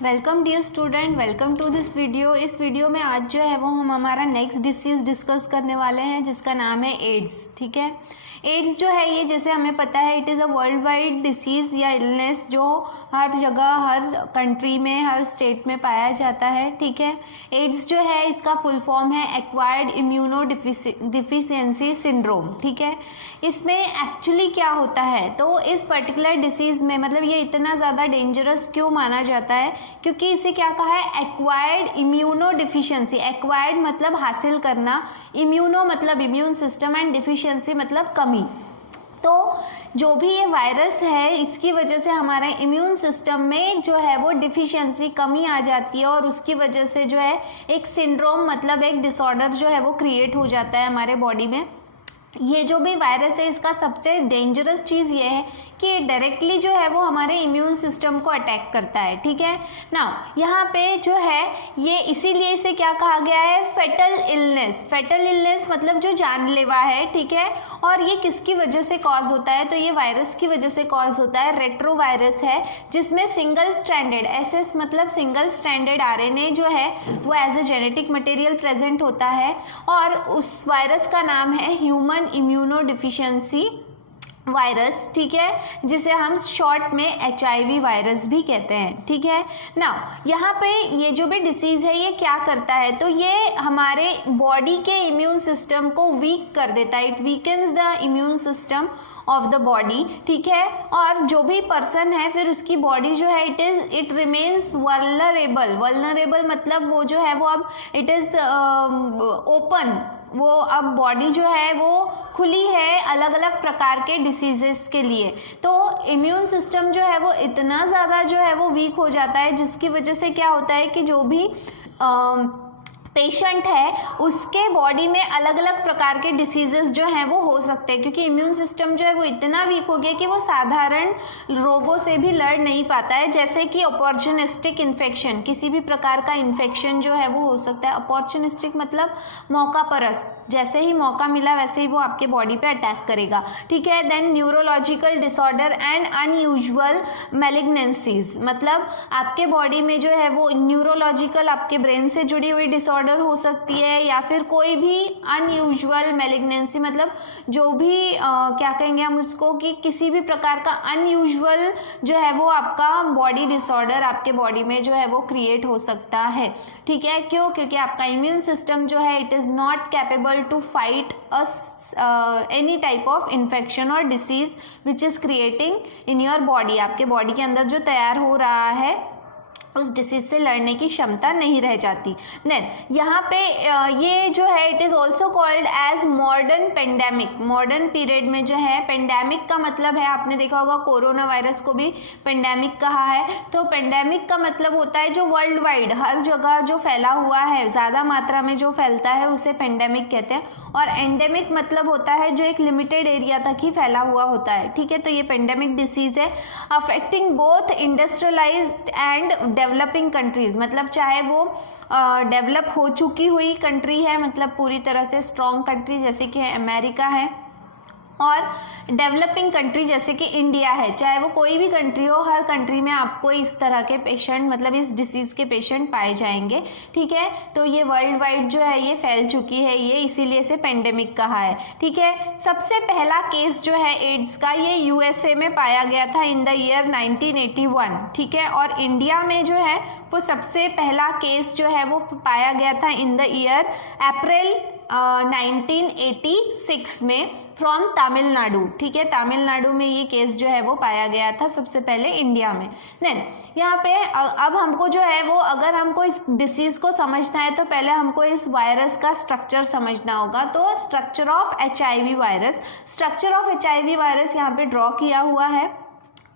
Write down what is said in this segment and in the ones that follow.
Welcome dear student, welcome to this video. इस video में आज जो है वो हम हमारा नेक्स्ट डिसीज़ डिस्कस करने वाले हैं जिसका नाम है एड्स। ठीक है, एड्स जो है ये जैसे हमें पता है it is a world wide disease या इलनेस जो हर जगह, हर कंट्री में, हर स्टेट में पाया जाता है। ठीक है, एड्स जो है इसका फुल फॉर्म है एक्वायर्ड इम्यूनो डिफिशियंसी सिंड्रोम। ठीक है, इसमें एक्चुअली क्या होता है तो इस पर्टिकुलर डिसीज़ में मतलब ये इतना ज़्यादा डेंजरस क्यों माना जाता है, क्योंकि इसे क्या कहा है एक्वायर्ड इम्यूनो डिफिशियंसी। एक्वायर्ड मतलब हासिल करना, इम्यूनो मतलब इम्यून सिस्टम एंड डिफिशियंसी मतलब कमी। तो जो भी ये वायरस है इसकी वजह से हमारा इम्यून सिस्टम में जो है वो डिफिशियंसी कमी आ जाती है और उसकी वजह से जो है एक सिंड्रोम मतलब एक डिसऑर्डर जो है वो क्रिएट हो जाता है हमारे बॉडी में। ये जो भी वायरस है इसका सबसे डेंजरस चीज़ ये है कि ये डायरेक्टली जो है वो हमारे इम्यून सिस्टम को अटैक करता है। ठीक है ना, यहाँ पे जो है ये इसीलिए इसे क्या कहा गया है फेटल इलनेस। फेटल इलनेस मतलब जो जानलेवा है। ठीक है, और ये किसकी वजह से कॉज होता है तो ये वायरस की वजह से कॉज होता है। रेट्रो वायरस है जिसमें सिंगल स्ट्रैंडेड एसएस मतलब सिंगल स्ट्रैंडेड आरएनए जो है वो as a genetic material present होता है और उस वायरस का नाम है ह्यूमन इम्यूनो डिफिशियंसी वायरस। ठीक है, जिसे हम शॉर्ट में HIV वायरस भी कहते हैं। ठीक है ना, यहाँ पे ये जो भी डिसीज़ है ये क्या करता है तो ये हमारे बॉडी के इम्यून सिस्टम को वीक कर देता है। It weakens the immune system of the body. ठीक है, और जो भी पर्सन है फिर उसकी बॉडी जो है इट रिमेन्स वल्नरेबल। वल्नरेबल मतलब वो जो है वो अब इट इज़ ओपन, वो अब बॉडी जो है वो खुली है अलग अलग प्रकार के डिसीजेस के लिए। तो इम्यून सिस्टम जो है वो इतना ज़्यादा जो है वो वीक हो जाता है जिसकी वजह से क्या होता है कि जो भी पेशेंट है उसके बॉडी में अलग अलग प्रकार के डिसीजेस जो हैं वो हो सकते हैं, क्योंकि इम्यून सिस्टम जो है वो इतना वीक हो गया कि वो साधारण रोगों से भी लड़ नहीं पाता है। जैसे कि अपॉर्चुनिस्टिक इन्फेक्शन, किसी भी प्रकार का इन्फेक्शन जो है वो हो सकता है। अपॉर्चुनिस्टिक मतलब मौका परस्त, जैसे ही मौका मिला वैसे ही वो आपके बॉडी पे अटैक करेगा। ठीक है, then neurological disorder and unusual malignancies मतलब आपके बॉडी में जो है वो न्यूरोलॉजिकल आपके ब्रेन से जुड़ी हुई डिसऑर्डर हो सकती है या फिर कोई भी अनयूजुअल मैलिग्नेंसी मतलब जो भी क्या कहेंगे हम उसको कि किसी भी प्रकार का अनयूजुअल जो है वो आपका बॉडी डिसऑर्डर आपके बॉडी में जो है वो क्रिएट हो सकता है। ठीक है, क्यों? क्योंकि आपका इम्यून सिस्टम जो है it is not capable to fight any type of infection or disease which is creating in your body। आपके बॉडी के अंदर जो तैयार हो रहा है उस डिसीज से लड़ने की क्षमता नहीं रह जाती। देन यहाँ पे ये जो है it is also called as modern pandemic. Modern period में जो है पेंडेमिक का मतलब है, आपने देखा होगा कोरोना वायरस को भी पेंडेमिक कहा है। तो पेंडेमिक का मतलब होता है जो वर्ल्ड वाइड हर जगह जो फैला हुआ है, ज़्यादा मात्रा में जो फैलता है उसे पेंडेमिक कहते हैं। और एंडेमिक मतलब होता है जो एक लिमिटेड एरिया तक ही फैला हुआ होता है। ठीक है, तो ये पेंडेमिक डिसीज़ है affecting both industrialised and developing countries मतलब चाहे वो डेवलप हो चुकी हुई कंट्री है मतलब पूरी तरह से स्ट्रॉन्ग कंट्री जैसे कि अमेरिका है, और डेवलपिंग कंट्री जैसे कि इंडिया है, चाहे वो कोई भी कंट्री हो, हर कंट्री में आपको इस तरह के पेशेंट मतलब इस डिसीज़ के पेशेंट पाए जाएंगे। ठीक है, तो ये वर्ल्ड वाइड जो है ये फैल चुकी है, ये इसीलिए इसे पेंडेमिक कहा है। ठीक है, सबसे पहला केस जो है एड्स का ये USA में पाया गया था इन द ईयर 1981। ठीक है, और इंडिया में जो है वो सबसे पहला केस जो है वो पाया गया था इन द ईयर अप्रैल 1986 में फ्रॉम तमिलनाडु। ठीक है, तमिलनाडु में ये केस जो है वो पाया गया था सबसे पहले इंडिया में। देन यहाँ पे अब हमको जो है वो अगर हमको इस डिसीज़ को समझना है तो पहले हमको इस वायरस का स्ट्रक्चर समझना होगा। तो structure of HIV virus, structure of HIV virus यहाँ पे ड्रॉ किया हुआ है।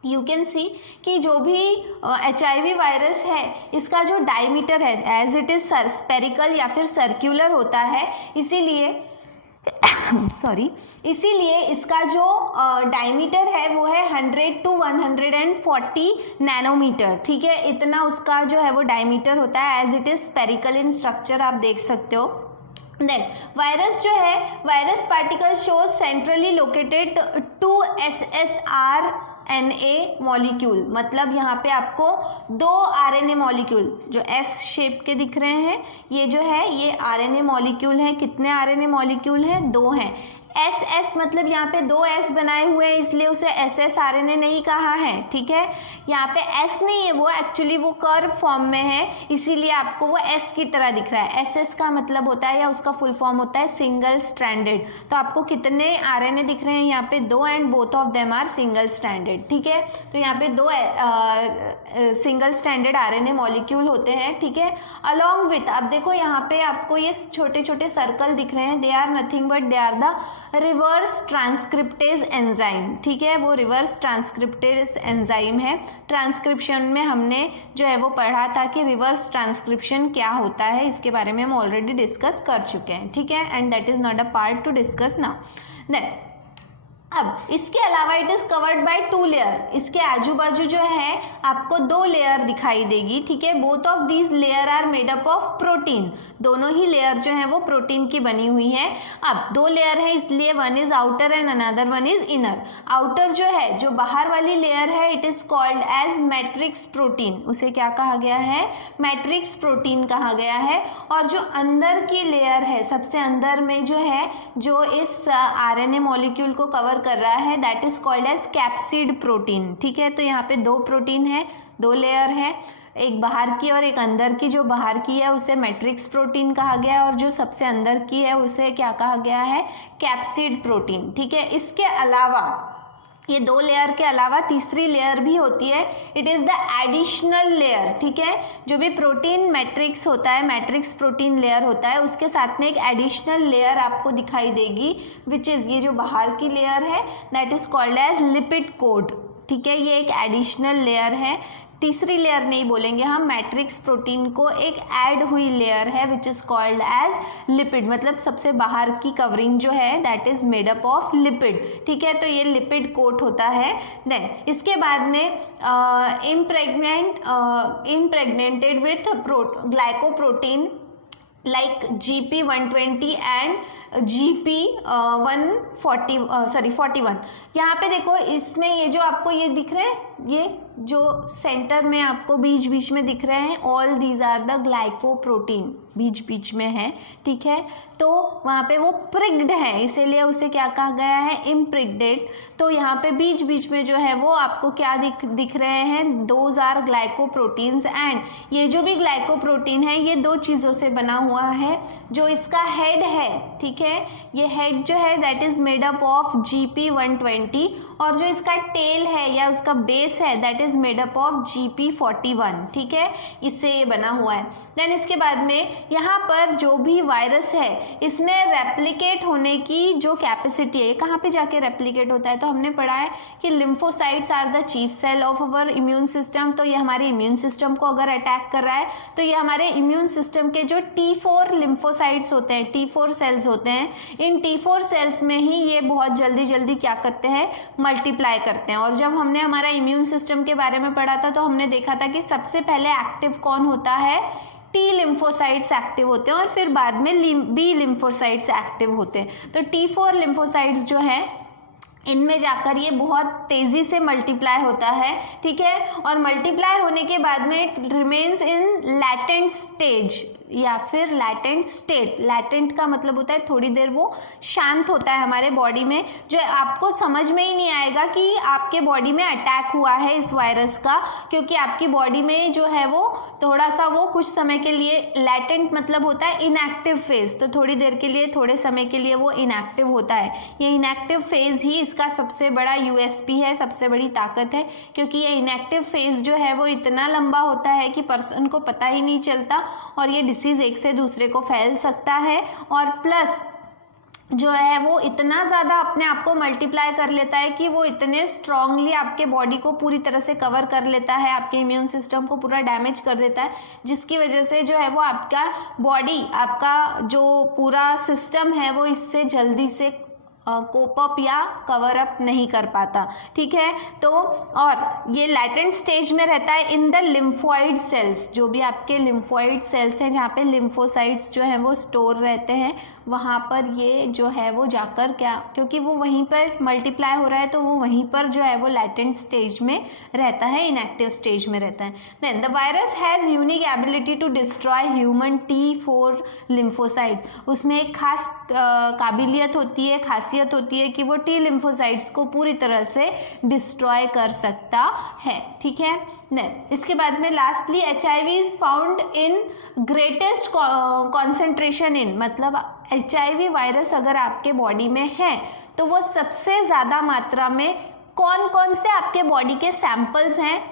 यू कैन सी कि जो भी HIV वायरस है इसका जो डायमीटर है एज इट इज़ स्पेरिकल या फिर सर्कुलर होता है, इसीलिए इसीलिए इसका जो डायमीटर है वो है 100 to 140 नैनोमीटर। ठीक है, इतना उसका जो है वो डायमीटर होता है as it is spherical in structure, आप देख सकते हो। देन वायरस जो है virus particle shows centrally located 2 SSR RNA molecule, मतलब यहाँ पे आपको 2 RNA मॉलिक्यूल जो S शेप के दिख रहे हैं, ये जो है ये RNA मॉलिक्यूल है। कितने RNA मॉलिक्यूल हैं? 2 हैं। SS मतलब यहाँ पे 2 S बनाए हुए हैं, इसलिए उसे SS RNA नहीं कहा है, ठीक है। यहाँ पे S नहीं है, वो एक्चुअली वो कर्व फॉर्म में है, इसीलिए आपको वो S की तरह दिख रहा है। SS का मतलब होता है या उसका फुल फॉर्म होता है सिंगल स्ट्रैंडेड। तो आपको कितने RNA दिख रहे हैं? यहाँ पे 2 and both of them are single stranded, ठीक है। तो यहाँ पे 2 सिंगल स्ट्रैंडेड RNA मॉलिक्यूल होते हैं, ठीक है। अलॉन्ग विथ, अब देखो यहाँ पे आपको ये छोटे छोटे सर्कल दिख रहे हैं, they are nothing but they are the reverse transcriptase enzyme, ठीक है। वो रिवर्स ट्रांसक्रिप्टेज एंजाइम है। ट्रांसक्रिप्शन में हमने जो है वो पढ़ा था कि रिवर्स ट्रांसक्रिप्शन क्या होता है, इसके बारे में हम ऑलरेडी डिस्कस कर चुके हैं, ठीक है। And that is not a part to discuss now. Then अब इसके अलावा it is covered by 2 layer, इसके आजू बाजू जो है आपको 2 लेयर दिखाई देगी, ठीक है। Both of these layer are made up of protein, दोनों ही लेयर जो है वो प्रोटीन की बनी हुई है। अब 2 लेयर है, इसलिए one is outer and another one is inner. Outer जो है, जो बाहर वाली लेयर है, it is called as matrix protein, उसे क्या कहा गया है? मैट्रिक्स प्रोटीन कहा गया है। और जो अंदर की लेयर है, सबसे अंदर में जो है, जो इस RNA मॉलिक्यूल को कवर कर रहा है, that is called as capsid protein, ठीक है। तो यहाँ पे 2 प्रोटीन है, 2 लेयर है, एक बाहर की और एक अंदर की। जो बाहर की है उसे मैट्रिक्स प्रोटीन कहा गया है और जो सबसे अंदर की है उसे क्या कहा गया है? कैप्सिड प्रोटीन, ठीक है। इसके अलावा ये 2 लेयर के अलावा तीसरी लेयर भी होती है, it is the additional layer, ठीक है। जो भी प्रोटीन मैट्रिक्स होता है, मैट्रिक्स प्रोटीन लेयर होता है, उसके साथ में एक एडिशनल लेयर आपको दिखाई देगी, विच इज़ ये जो बाहर की लेयर है, that is called as lipid coat, ठीक है। ये एक एडिशनल लेयर है, तीसरी लेयर नहीं बोलेंगे हम, मैट्रिक्स प्रोटीन को एक ऐड हुई लेयर है which is called as lipid, मतलब सबसे बाहर की कवरिंग जो है that is made up of lipid, ठीक है। तो ये लिपिड कोट होता है। देन इसके बाद में impregnated with glycoprotein like GP120 and GP41, यहाँ पे देखो इसमें ये जो आपको ये दिख रहे हैं, ये जो सेंटर में आपको बीच बीच में दिख रहे हैं, all these are the glycoprotein, बीच बीच में है, ठीक है। तो वहाँ पे वो प्रिग्ड है, इसीलिए उसे क्या कहा गया है? इम्प्रिग्डेड। तो यहाँ पे बीच बीच में जो है वो आपको क्या दिख रहे हैं? Those are glycoproteins. एंड ये जो भी ग्लाइकोप्रोटीन है ये 2 चीज़ों से बना हुआ है। जो इसका हेड है, ठीक है, ये हेड जो है that is made up of GP120 और जो इसका टेल है या उसका बेस है that is made up of GP41, ठीक है। इससे ये बना हुआ है। देन इसके बाद में यहाँ पर जो भी वायरस है इसमें रेप्लिकेट होने की जो कैपेसिटी है, कहाँ पे जाके रेप्लिकेट होता है? तो हमने पढ़ा है कि lymphocytes are the chief cell of our immune system. तो ये हमारे इम्यून सिस्टम को अगर अटैक कर रहा है तो ये हमारे इम्यून सिस्टम के जो T4 लिम्फोसाइट्स होते हैं, T4 सेल्स होते हैं, इन T4 सेल्स में ही ये बहुत जल्दी जल्दी क्या करते हैं? मल्टीप्लाई करते हैं। और जब हमने हमारा इम्यून सिस्टम के बारे में पढ़ा था तो हमने देखा था कि सबसे पहले एक्टिव कौन होता है? T लिम्फोसाइट्स एक्टिव होते हैं और फिर बाद में B लिम्फोसाइट्स एक्टिव होते हैं। तो T4 लिम्फोसाइट्स जो है इनमें जाकर ये बहुत तेज़ी से मल्टीप्लाई होता है, ठीक है। और मल्टीप्लाई होने के बाद में it remains in latent stage या फिर लैटेंट स्टेट। लैटेंट का मतलब होता है थोड़ी देर वो शांत होता है हमारे बॉडी में, जो आपको समझ में ही नहीं आएगा कि आपके बॉडी में अटैक हुआ है इस वायरस का, क्योंकि आपकी बॉडी में जो है वो थोड़ा सा वो कुछ समय के लिए, लैटेंट मतलब होता है इनएक्टिव फेज, तो थोड़ी देर के लिए, थोड़े समय के लिए वो इनएक्टिव होता है। ये इनएक्टिव फेज ही इसका सबसे बड़ा USP है, सबसे बड़ी ताकत है, क्योंकि ये इनएक्टिव फेज जो है वो इतना लंबा होता है कि पर्सन को पता ही नहीं चलता और ये डिसीज एक से दूसरे को फैल सकता है। और प्लस जो है वो इतना ज़्यादा अपने आप को मल्टीप्लाई कर लेता है कि वो इतने स्ट्रांगली आपके बॉडी को पूरी तरह से कवर कर लेता है, आपके इम्यून सिस्टम को पूरा डैमेज कर देता है, जिसकी वजह से जो है वो आपका बॉडी, आपका जो पूरा सिस्टम है वो इससे जल्दी से कोप अप या कवर अप नहीं कर पाता, ठीक है। तो और ये लैटेंट स्टेज में रहता है इन द लिम्फोइड सेल्स, जो भी आपके लिम्फोइड सेल्स हैं जहाँ पे लिम्फोसाइट्स जो हैं वो स्टोर रहते हैं, वहाँ पर ये जो है वो जाकर क्या, क्योंकि वो वहीं पर मल्टीप्लाई हो रहा है तो वो वहीं पर जो है वो लैटेंट स्टेज में रहता है, इनएक्टिव स्टेज में रहता है। Then the virus has unique ability to destroy human T4 lymphocytes, उसमें एक खास काबिलियत होती है, खासियत होती है कि वो T लिम्फोसाइट्स को पूरी तरह से डिस्ट्रॉय कर सकता है, ठीक है। देन इसके बाद में lastly HIV is found in greatest concentration in, मतलब HIV वायरस अगर आपके बॉडी में है तो वो सबसे ज़्यादा मात्रा में कौन कौन से आपके बॉडी के सैंपल्स हैं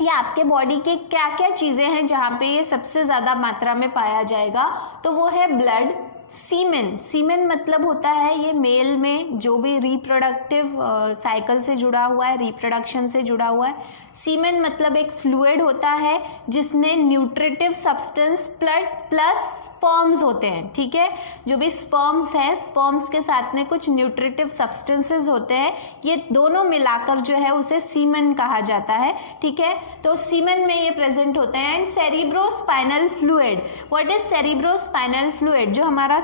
या आपके बॉडी के क्या क्या चीज़ें हैं जहाँ पे ये सबसे ज़्यादा मात्रा में पाया जाएगा, तो वो है ब्लड, सीमेन। सीमेन मतलब होता है ये मेल में जो भी रिप्रोडक्टिव साइकिल से जुड़ा हुआ है, रिप्रोडक्शन से जुड़ा हुआ है। सीमेन मतलब एक फ्लूइड होता है जिसमें न्यूट्रिटिव सब्सटेंस प्लस स्पर्म्स होते हैं, ठीक है। जो भी स्पर्म्स हैं, स्पर्म्स के साथ में कुछ न्यूट्रिटिव सब्सटेंसेस होते हैं, ये दोनों मिलाकर जो है उसे सीमेन कहा जाता है, ठीक है। तो सीमेन में ये प्रेजेंट होते हैं। And cerebrospinal fluid, what is cerebrospinal fluid, जो हमारा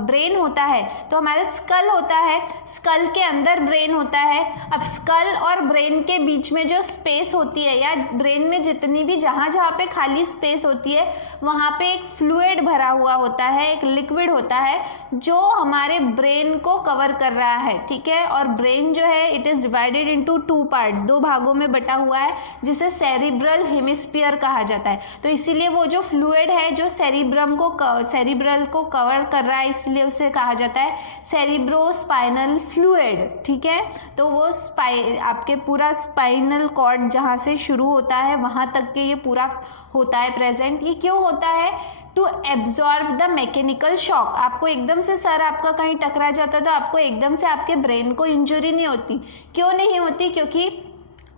ब्रेन होता है, तो हमारा स्कल होता है, स्कल के अंदर ब्रेन होता है। अब स्कल और ब्रेन के बीच में जो स्पेस होती है या ब्रेन में जितनी भी जहाँ पे खाली स्पेस होती है वहाँ पे एक फ्लूइड भरा हुआ होता है, एक लिक्विड होता है जो हमारे ब्रेन को कवर कर रहा है, ठीक है। और ब्रेन जो है it is divided into 2 parts, 2 भागों में बटा हुआ है, जिसे सेरिब्रल हेमिस्फीयर कहा जाता है। तो इसीलिए वो जो फ्लूइड है जो सेरिब्रल को कवर कर रहा है, इसलिए उसे कहा जाता है सेरिब्रोस्पाइनल फ्लूइड, ठीक है। तो वो आपके पूरा स्पाइनल कॉर्ड जहाँ से शुरू होता है वहाँ तक के ये पूरा होता है प्रेजेंट। ये क्यों होता है? To absorb the mechanical shock. आपको एकदम से सर आपका कहीं टकरा जाता है तो आपको एकदम से आपके ब्रेन को इंजरी नहीं होती। क्यों नहीं होती? क्योंकि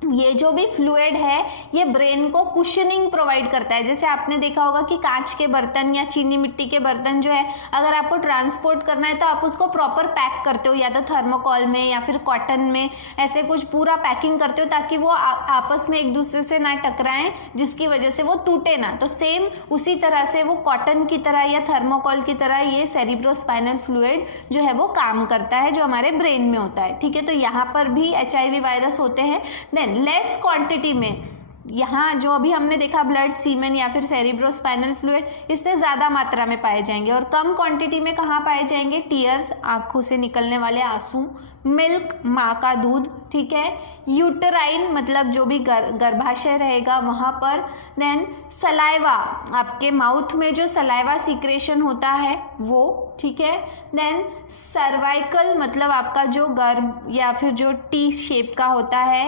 ये जो भी फ्लूइड है ये ब्रेन को कुशनिंग प्रोवाइड करता है। जैसे आपने देखा होगा कि कांच के बर्तन या चीनी मिट्टी के बर्तन जो है अगर आपको ट्रांसपोर्ट करना है तो आप उसको प्रॉपर पैक करते हो, या तो थर्मोकॉल में या फिर कॉटन में, ऐसे कुछ पूरा पैकिंग करते हो ताकि वो आपस में एक दूसरे से ना टकराएं, जिसकी वजह से वो टूटे ना। तो सेम उसी तरह से वो कॉटन की तरह या थर्मोकॉल की तरह ये सेरिब्रोस्पाइनल फ्लूइड जो है वो काम करता है, जो हमारे ब्रेन में होता है, ठीक है। तो यहाँ पर भी HIV वायरस होते हैं। देन लेस क्वांटिटी में, यहाँ जो अभी हमने देखा ब्लड, सीमेन या फिर सेरिब्रोस्पाइनल फ्लूइड, इससे ज़्यादा मात्रा में पाए जाएंगे। और कम क्वांटिटी में कहाँ पाए जाएंगे? टीयर्स, आँखों से निकलने वाले आंसू, मिल्क, माँ का दूध, ठीक है। यूटराइन मतलब जो भी गर्भाशय रहेगा वहाँ पर। देन सलाइवा, आपके माउथ में जो सलाइवा सीक्रेशन होता है वो, ठीक है। देन सर्वाइकल मतलब आपका जो गर्भ या फिर जो टी शेप का होता है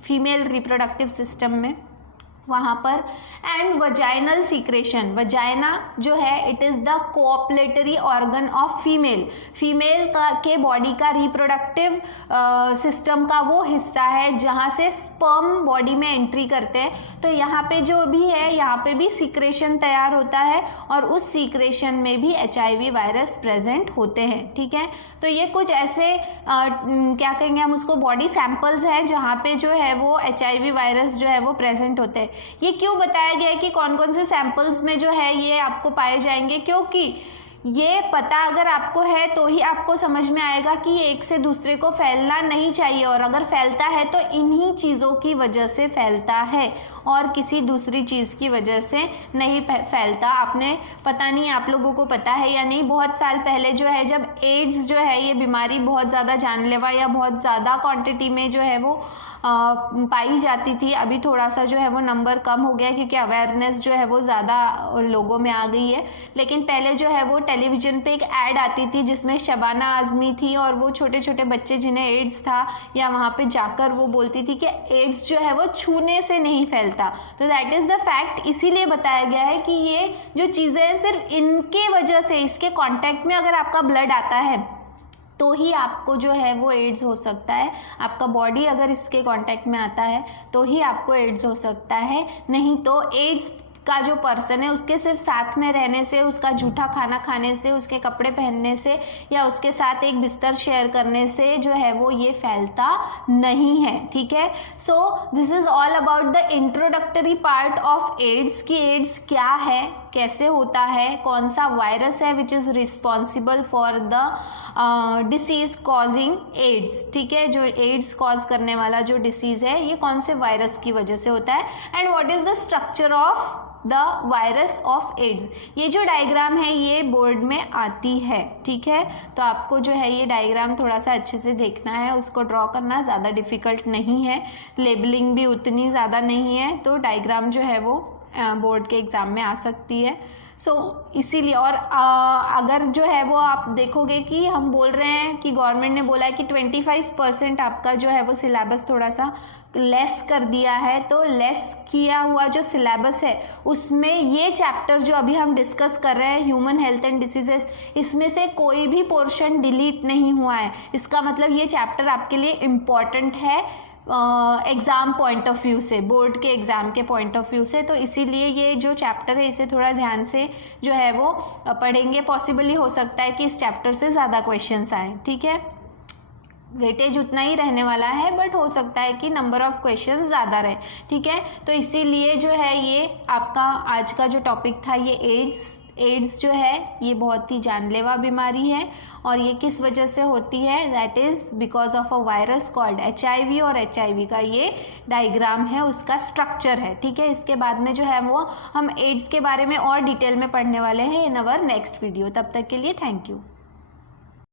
फीमेल रिप्रोडक्टिव सिस्टम में, वहाँ पर। एंड वजाइनल सीक्रेशन, वजाइना जो है it is the copulatory organ of female के बॉडी का रिप्रोडक्टिव सिस्टम का वो हिस्सा है जहाँ से स्पर्म बॉडी में एंट्री करते हैं। तो यहाँ पे जो भी है यहाँ पे भी सीक्रेशन तैयार होता है और उस सीक्रेशन में भी HIV वायरस प्रेजेंट होते हैं, ठीक है। तो ये कुछ ऐसे क्या कहेंगे हम उसको, बॉडी सैंपल्स हैं जहाँ पे जो है वो HIV वायरस जो है वो प्रेजेंट होते हैं। ये क्यों बताया गया है कि कौन कौन से सैंपल्स में जो है ये आपको पाए जाएंगे? क्योंकि ये पता अगर आपको है तो ही आपको समझ में आएगा कि ये एक से दूसरे को फैलना नहीं चाहिए, और अगर फैलता है तो इन्हीं चीज़ों की वजह से फैलता है और किसी दूसरी चीज़ की वजह से नहीं फैलता। आपने, पता नहीं आप लोगों को पता है या नहीं, बहुत साल पहले जो है जब एड्स जो है ये बीमारी बहुत ज़्यादा जानलेवा या बहुत ज़्यादा क्वांटिटी में जो है वो पाई जाती थी, अभी थोड़ा सा जो है वो नंबर कम हो गया क्योंकि अवेयरनेस जो है वो ज़्यादा लोगों में आ गई है। लेकिन पहले जो है वो टेलीविज़न पे एक ऐड आती थी जिसमें शबाना आज़मी थी और वो छोटे छोटे बच्चे जिन्हें एड्स था या वहाँ पे जाकर वो बोलती थी कि एड्स जो है वो छूने से नहीं फैलता। तो दैट इज़ द फैक्ट। इसीलिए बताया गया है कि ये जो चीज़ें हैं सिर्फ इनके वजह से, इसके कॉन्टैक्ट में अगर आपका ब्लड आता है तो ही आपको जो है वो एड्स हो सकता है। आपका बॉडी अगर इसके कांटेक्ट में आता है तो ही आपको एड्स हो सकता है, नहीं तो एड्स का जो पर्सन है उसके सिर्फ साथ में रहने से, उसका जूठा खाना खाने से, उसके कपड़े पहनने से या उसके साथ एक बिस्तर शेयर करने से जो है वो ये फैलता नहीं है, ठीक है। So this is all about the introductory part of AIDS कि एड्स क्या है, कैसे होता है, कौन सा वायरस है which is responsible for the disease causing AIDS, ठीक है। जो एड्स कॉज करने वाला जो डिसीज़ है ये कौन से वायरस की वजह से होता है, and what is the structure of the virus of AIDS. ये जो डायग्राम है ये बोर्ड में आती है, ठीक है। तो आपको जो है ये डायग्राम थोड़ा सा अच्छे से देखना है, उसको ड्रॉ करना ज़्यादा डिफ़िकल्ट नहीं है, लेबलिंग भी उतनी ज़्यादा नहीं है, तो डायग्राम जो है वो बोर्ड के एग्ज़ाम में आ सकती है। सो इसीलिए और अगर जो है वो आप देखोगे कि हम बोल रहे हैं कि गवर्नमेंट ने बोला है कि 25% आपका जो है वो सिलेबस थोड़ा सा लेस कर दिया है, तो लेस किया हुआ जो सिलेबस है उसमें ये चैप्टर जो अभी हम डिस्कस कर रहे हैं ह्यूमन हेल्थ एंड डिसीजेस, इसमें से कोई भी पोर्शन डिलीट नहीं हुआ है। इसका मतलब ये चैप्टर आपके लिए इम्पॉर्टेंट है एग्ज़ाम पॉइंट ऑफ व्यू से, बोर्ड के एग्ज़ाम के पॉइंट ऑफ व्यू से, तो इसीलिए ये जो चैप्टर है इसे थोड़ा ध्यान से जो है वो पढ़ेंगे। पॉसिबली हो सकता है कि इस चैप्टर से ज़्यादा क्वेश्चंस आएँ, ठीक है। वेटेज उतना ही रहने वाला है बट हो सकता है कि नंबर ऑफ क्वेश्चन ज़्यादा रहे, ठीक है। तो इसीलिए जो है ये आपका आज का जो टॉपिक था ये एड्स जो है ये बहुत ही जानलेवा बीमारी है और ये किस वजह से होती है, that is because of a virus called HIV, और HIV का ये डायग्राम है, उसका स्ट्रक्चर है, ठीक है। इसके बाद में जो है वो हम एड्स के बारे में और डिटेल में पढ़ने वाले हैं इन अवर नेक्स्ट वीडियो। तब तक के लिए थैंक यू।